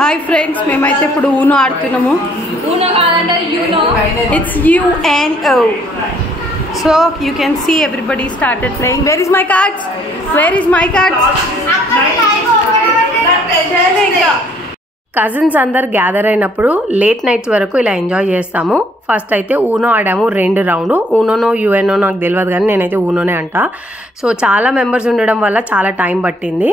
Hi friends, మేమైతే ఇప్పుడు UNO ఆడుతున్నాము. It's UNO. So you can see everybody started playing. Where is my cards? Where is my cards? Cousins అందరు gather అయినప్పుడు late nights వరకు ఇలా enjoy చేస్తాము. First అయితే ఊనో ఆడాము 2 రౌండ్. ఊనోనో UNO నాకు తెలియదు, కానీ నేనైతే ఊనోనే అంట. సో చాలా మెంబర్స్ ఉండడం వల్ల చాలా టైం పట్టింది.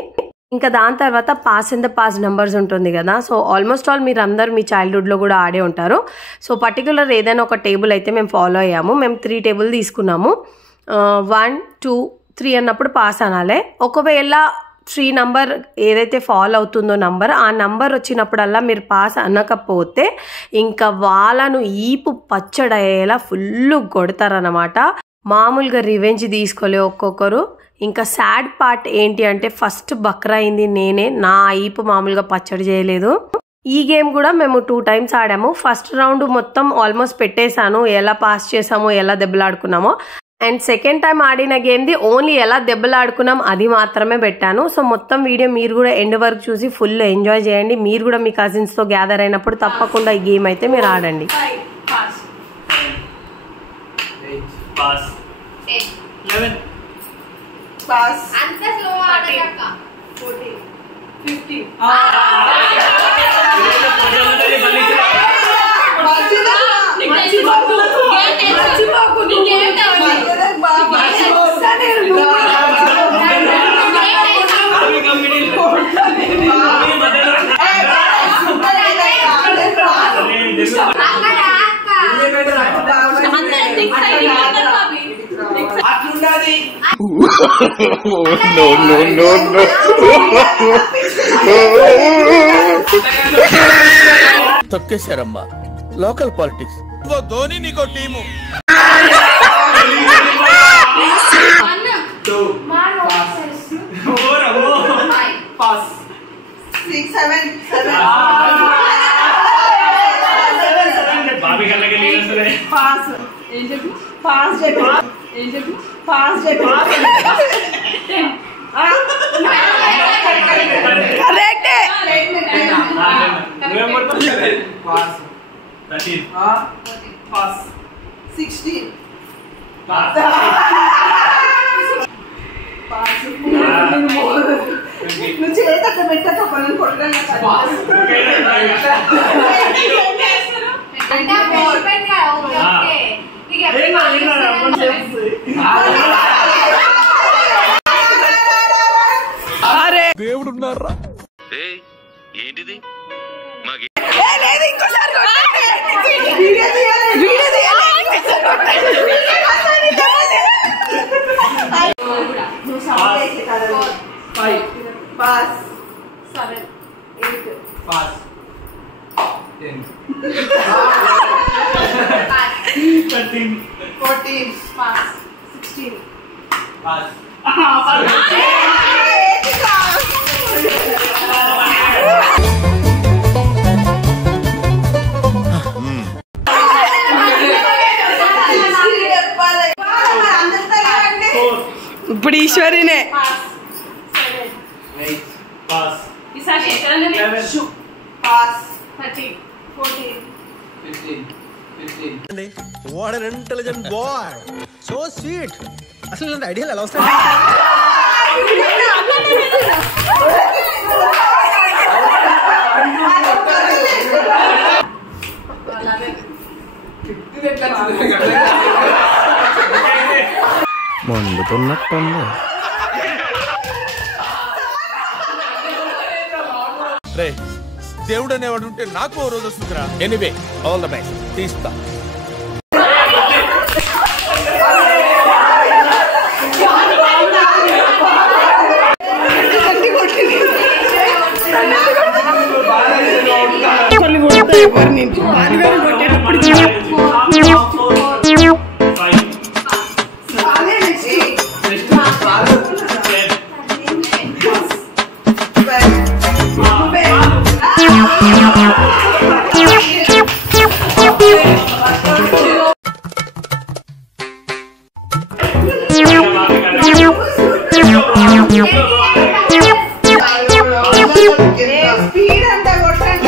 ఇంకా దాని తర్వాత pass in the pass numbers ఉంటుంది కదా. సో ఆల్మోస్ట్ ఆల్ మీరు అందరు మీ చైల్డ్హుడ్లో కూడా ఆడే ఉంటారు. సో పర్టికులర్ ఏదైనా ఒక టేబుల్ అయితే మేము ఫాలో అయ్యాము. మేము 3 టేబుల్ తీసుకున్నాము. 1, 2, 3 అన్నప్పుడు పాస్ అనాలి. ఒకవేళ 3 నంబర్ ఏదైతే ఫాలో అవుతుందో నంబర్, ఆ నంబర్ వచ్చినప్పుడల్లా మీరు పాస్ అనకపోతే ఇంకా వాళ్ళను ఈపు పచ్చడయ్యేలా ఫుల్ కొడతారనమాట. మామూలుగా రివెంజ్ తీసుకోలే ఒక్కొక్కరు. ఇంకా సాడ్ పార్ట్ ఏంటి అంటే ఫస్ట్ బక్రా అయింది నేనే. నా ఈపు మామూలుగా పచ్చడి చేయలేదు. ఈ గేమ్ కూడా మేము 2 టైమ్స్ ఆడాము. ఫస్ట్ రౌండ్ మొత్తం ఆల్మోస్ట్ పెట్టేశాను, ఎలా పాస్ చేసామో ఎలా దెబ్బలాడుకున్నామో. అండ్ సెకండ్ టైం ఆడిన గేమ్ది ఓన్లీ ఎలా దెబ్బలాడుకున్నాం అది మాత్రమే పెట్టాను. సో మొత్తం వీడియో మీరు కూడా ఎండ్ వరకు చూసి ఫుల్ ఎంజాయ్ చేయండి. మీరు కూడా మీ కజిన్స్తో గ్యాదర్ అయినప్పుడు తప్పకుండా ఈ గేమ్ అయితే మీరు ఆడండి. తొక్కేశారమ్మా లోకల్ పాలిటిక్స్. ధోని నీకో టీము. 6, 7, 7. పాస్ ఏం చెప్పు, పాస్ చెప్పు, ఏం చెప్పు, పాస్ చెప్పు. కరెక్ట్. పాస్ 13. పాస్ 16. పాస్ నువ్వు చేతకు పెట్టక పనులు కొట్టడం దేవుడున్నారా? ఏంటిది? పాస్ 7, 8. పాస్ 10. 13, 14. పాస్ 16. పాస్. ఇప్పుడు ఈశ్వరినే. Pass. Pass 13, 14. 15. What an intelligent boy, so sweet. అసలు ఇలాంటి ఐడియాలు ఎలా వస్తాయి? మండుతున్నట్టుంది. రే, దేవుడు అనేవాడు ఉంటే నాకు ఓ రోజు వస్తుందిరా. Anyway, all the best. తీస్తా. స్పీడ్ అంతా కొట్టండి.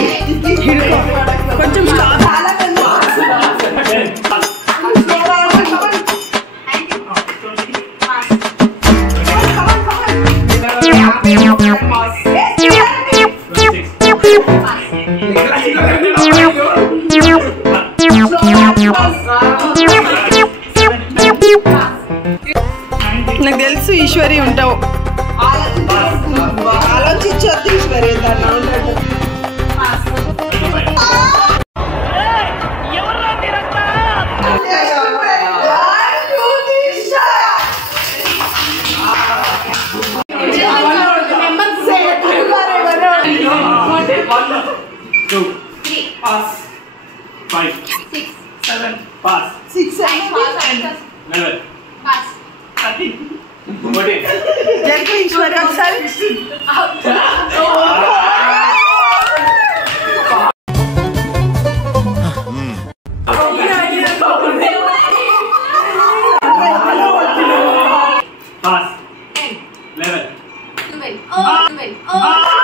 2, 3, pass. 5, 6, 7, pass. 6, 7, 11, pass. 13, 14. జరుగు ఈశ్వరి ఒకసారి. Pass. 11. 12.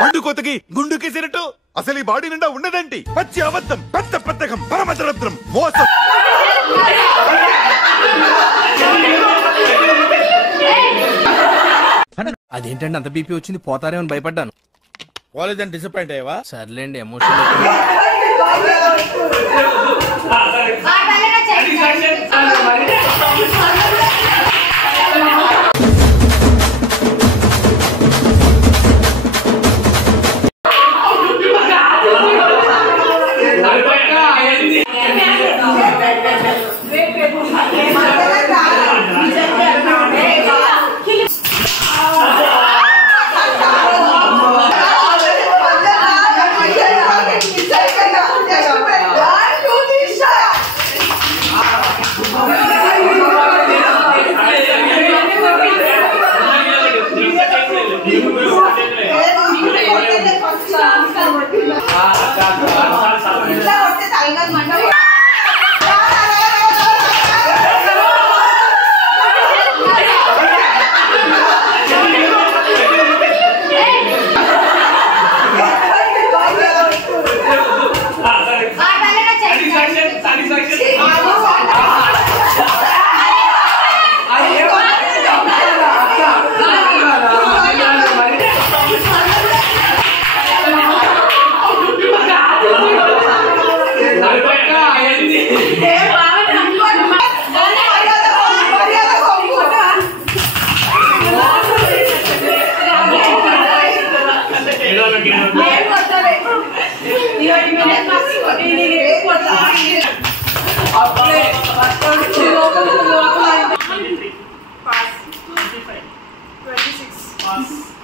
పండుకోతకి గుండుకి సిరటు అసలు ఈ బాడీ నిండా ఉన్నదంటి పచ్చి అబద్ధం పెద్ద పెద్దకం పరమదరద్రం మోసం. అదేంటండి అంత బీపీ వచ్చింది పోతారేమో అని భయపడ్డాను. కాలేజ్ డిసప్పాయింట్ అయ్యవా? సర్లేండి ఎమోషన్ Pass. 25, 26, pass.